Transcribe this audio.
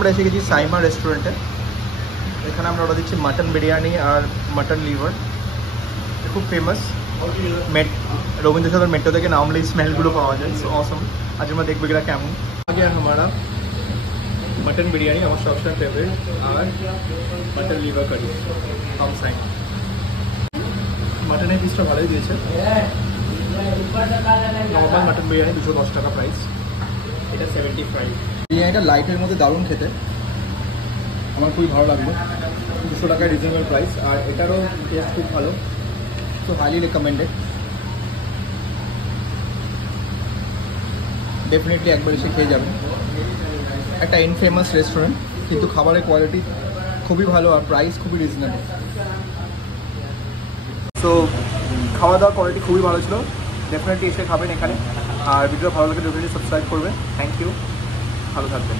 আমরা এসে গেছি সাইমা রেস্টুরেন্টে। এখানে আমরা অর্ডার দিচ্ছি মাটন বিরিয়ানি আর মাটন লিভার। খুব ফেমাস রবীন্দ্র সদর মেট্রো থেকে নামলেই স্মেলগুলো পাওয়া যায়। সো অসম। আজ আমরা দেখবো এগুলো কেমন। আগে हमारा मटन बिरयानी আমার সবসময় ফেভারিট, আর mutton liver curry from Saima. মাটনের পিসটা ভালোই দিয়েছে। নর্মাল মাটন বিরিয়ানি 210 টাকা প্রাইস, এটা 75। বিরিয়ানিটা লাইটের মধ্যে দারুণ খেতে, আমার খুবই ভালো লাগলো। 200 টাকায় রিজনেবল প্রাইস, আর এটারও টেস্ট খুব ভালো। সো হাইলি রেকমেন্ডেড, ডেফিনেটলি একবার এসে খেয়ে যাবেন। একটা ইনফেমাস রেস্টুরেন্ট, কিন্তু খাবারের কোয়ালিটি খুবই ভালো আর প্রাইস খুবই রিজনেবল। সো খাওয়া দাওয়ার কোয়ালিটি খুবই ভালো ছিল, ডেফিনেটলি এসে খাবেন এখানে। আর ভিডিও ভালো লাগে ডেফিনেটলি সাবস্ক্রাইব করবেন। থ্যাংক ইউ, ভালো থাকবেন।